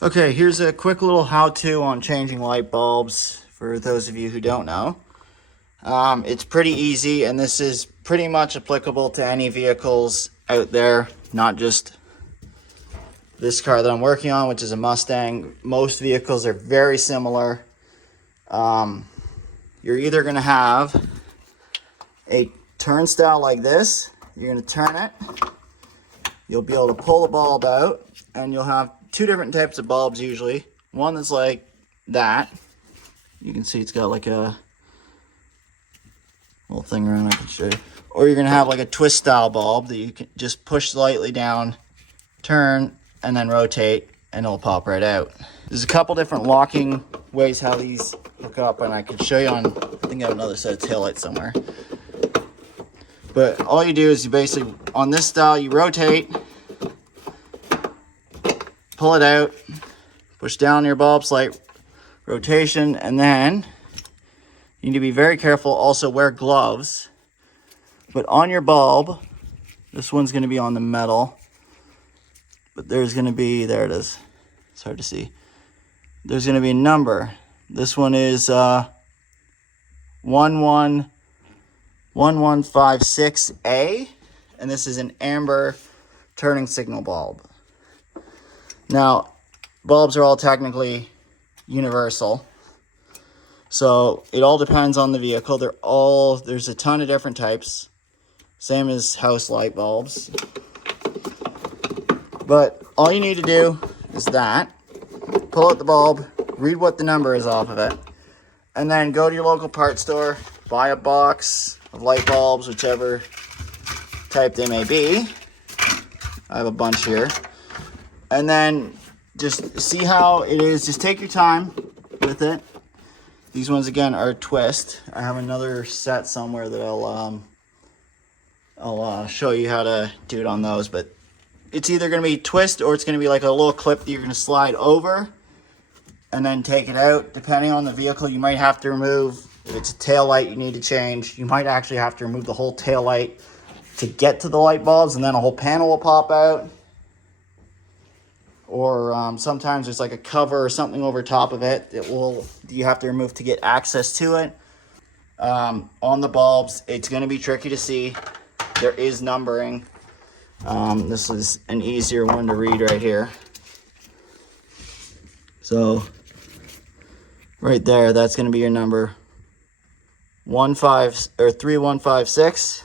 Okay, here's a quick little how-to on changing light bulbs for those of you who don't know. It's pretty easy, and this is pretty much applicable to any vehicles out there, not just this car that I'm working on, which is a Mustang. Most vehicles are very similar. You're either going to have a turnstile like this. You're going to turn it. You'll be able to pull the bulb out, and you'll have two different types of bulbs usually. One that's like that. You can see it's got like a little thing around, I can show you. Or you're gonna have like a twist style bulb that you can just push slightly down, turn, and then rotate, and it'll pop right out. There's a couple different locking ways how these hook up, and I can show you on, I think I have another set of taillights somewhere. But all you do is you basically, on this style, you rotate, pull it out, push down your bulb, slight rotation, and then you need to be very careful. Also wear gloves. But on your bulb, this one's going to be on the metal, but there's going to be, there it is. It's hard to see. There's going to be a number. This one is 1156A, and this is an amber turning signal bulb. Now, bulbs are all technically universal, so it all depends on the vehicle. There's a ton of different types, same as house light bulbs. But all you need to do is that, pull out the bulb, read what the number is off of it, and then go to your local parts store, buy a box of light bulbs, whichever type they may be. I have a bunch here. And then just see how it is. Just take your time with it. These ones again are twist. I have another set somewhere that I'll show you how to do it on those. But it's either going to be twist or it's going to be like a little clip that you're going to slide over and then take it out. Depending on the vehicle, you might have to remove. If it's a tail light you need to change, you might actually have to remove the whole tail light to get to the light bulbs, and then a whole panel will pop out. Or sometimes there's like a cover or something over top of it that you have to remove to get access to it. On the bulbs, it's going to be tricky to see. There is numbering. This is an easier one to read right here. So right there, that's going to be your number 3156.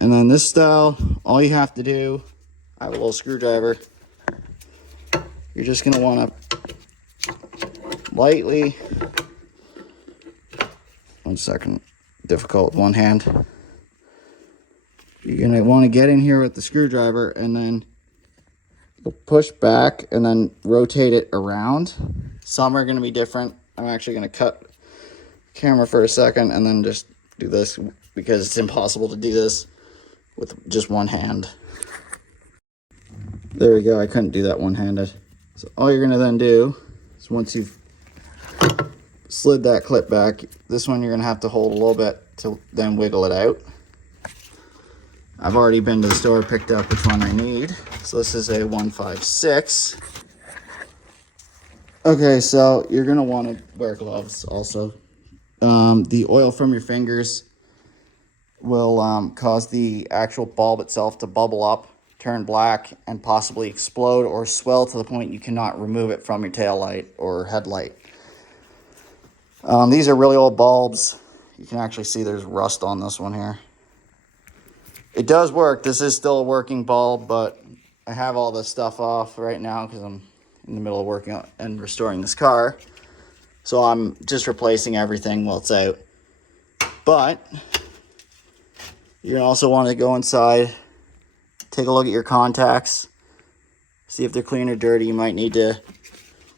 And then this style, all you have to do, I have a little screwdriver. You're just going to want to lightly, one second, difficult with one hand. You're going to want to get in here with the screwdriver, and then you'll push back and then rotate it around. Some are going to be different. I'm actually going to cut the camera for a second and then just do this because it's impossible to do this with just one hand. There we go. I couldn't do that one-handed. So all you're going to then do is, once you've slid that clip back, this one you're going to have to hold a little bit to then wiggle it out. I've already been to the store, picked up which one I need. So this is a 156. Okay, so you're going to want to wear gloves also. The oil from your fingers will cause the actual bulb itself to bubble up, turn black, and possibly explode or swell to the point you cannot remove it from your tail light or headlight. These are really old bulbs. You can actually see there's rust on this one here. It does work. This is still a working bulb, but I have all this stuff off right now because I'm in the middle of working on and restoring this car. So I'm just replacing everything while it's out. But you also want to go inside, take a look at your contacts, see if they're clean or dirty. You might need to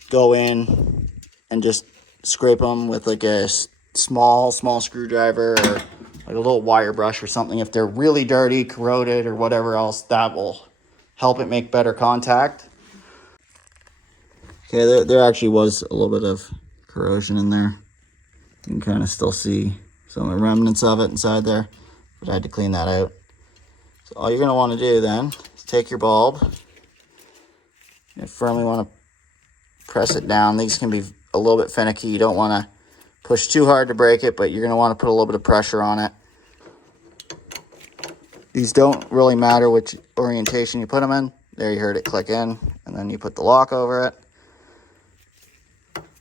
go in and just scrape them with like a small screwdriver or like a little wire brush or something. If they're really dirty, corroded, or whatever else, that will help it make better contact. Okay, there actually was a little bit of corrosion in there. You can kind of still see some of the remnants of it inside there, but I had to clean that out. So all you're going to want to do then is take your bulb, You firmly want to press it down. These can be a little bit finicky. You don't want to push too hard to break it, but you're going to want to put a little bit of pressure on it. These don't really matter which orientation you put them in. There, you heard it click in, and then you put the lock over it.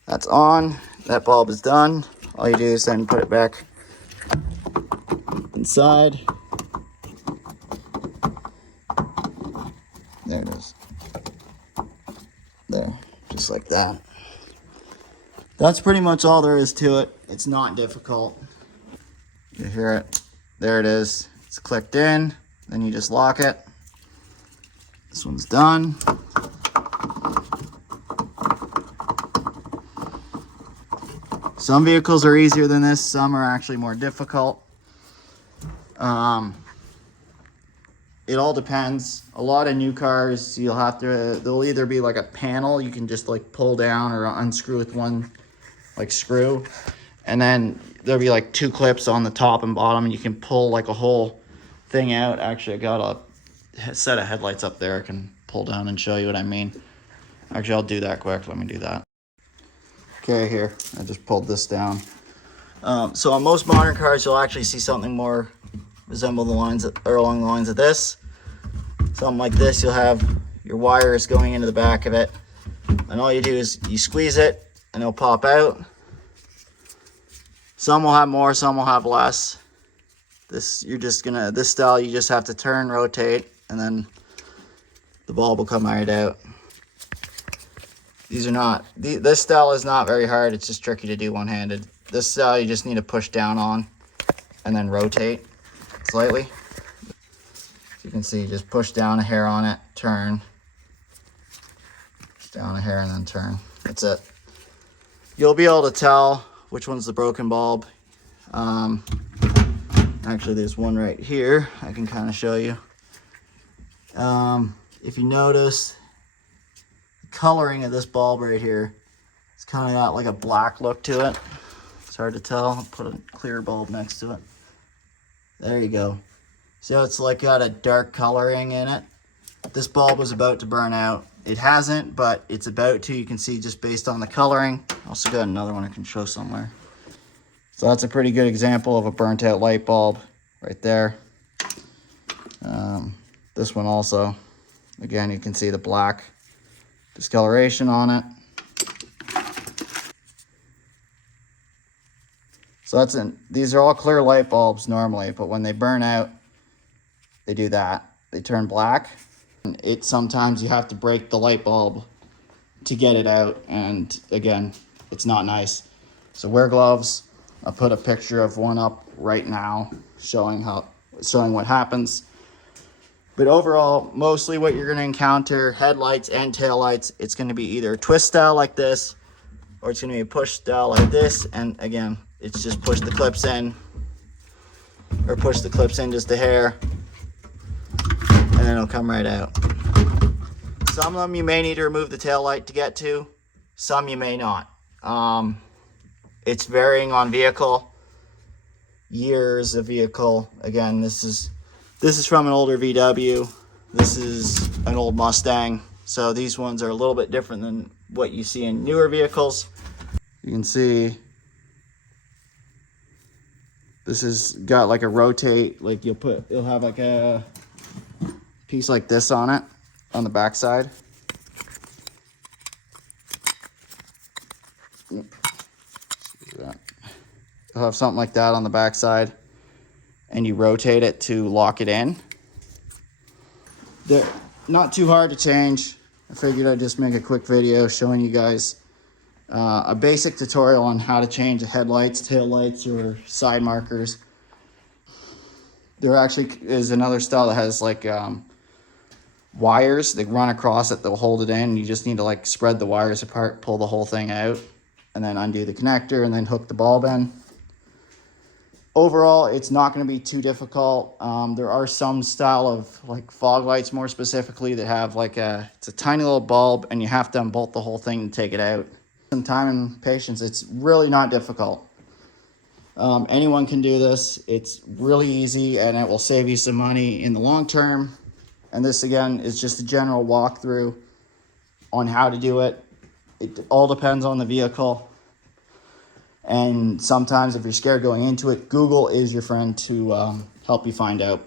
That's on. That bulb is done. All you do is then put it back inside. There it is. There, just like that. That's pretty much all there is to it. It's not difficult. You hear it. There it is. It's clicked in. Then you just lock it. This one's done. Some vehicles are easier than this. Some are actually more difficult. It all depends. A lot of new cars, you'll have to, there'll either be like a panel you can just like pull down or unscrew with one like screw. And then there'll be like 2 clips on the top and bottom, and you can pull like a whole thing out. Actually, I got a set of headlights up there I can pull down and show you what I mean. Actually, I'll do that quick. Let me do that. Okay, here, I just pulled this down. So on most modern cars, you'll actually see something more resemble the lines or along the lines of this. Something like this, you'll have your wires going into the back of it, and all you do is you squeeze it and it'll pop out. Some will have more, some will have less. This style you just have to turn, rotate, and then the bulb will come right out. This style is not very hard, it's just tricky to do one-handed. This style you just need to push down on and then rotate slightly. As you can see, just push down a hair on it, turn. Push down a hair and then turn. That's it. You'll be able to tell which one's the broken bulb. Actually, there's one right here I can kind of show you. If you notice, the coloring of this bulb right here, it's kind of got like a black look to it. It's hard to tell. I'll put a clear bulb next to it. There you go. See how it's like got a dark coloring in it? This bulb was about to burn out. It hasn't, but it's about to. You can see just based on the coloring. Also got another one I can show somewhere. So that's a pretty good example of a burnt out light bulb right there. This one also, again, you can see the black discoloration on it. So these are all clear light bulbs normally, but when they burn out, they do that. They turn black. Sometimes you have to break the light bulb to get it out, and again, it's not nice. So wear gloves. I'll put a picture of one up right now showing what happens. But overall, mostly what you're going to encounter, headlights and taillights, it's going to be either a twist style like this, or it's going to be a push style like this. And again, it's just push the clips in, or push the clips in just a hair, and then it'll come right out. Some of them you may need to remove the taillight to get to, some you may not. It's varying on vehicle, years of vehicle. Again, this is from an older VW. This is an old Mustang. So these ones are a little bit different than what you see in newer vehicles. You can see this has got like a rotate, like you'll have like a piece like this on it, on the back side. You'll have something like that on the back side, and you rotate it to lock it in. They're not too hard to change. I figured I'd just make a quick video showing you guys a basic tutorial on how to change the headlights, taillights, or side markers. There actually is another style that has like wires that run across it. They'll hold it in. You just need to like spread the wires apart, pull the whole thing out, and then undo the connector and then hook the bulb in. Overall, it's not going to be too difficult. There are some style of like fog lights more specifically that have like it's a tiny little bulb, and you have to unbolt the whole thing to take it out. Some time and patience. It's really not difficult. Anyone can do this. It's really easy, and it will save you some money in the long term. And this again is just a general walkthrough on how to do it. It all depends on the vehicle. And sometimes if you're scared going into it, Google is your friend to help you find out.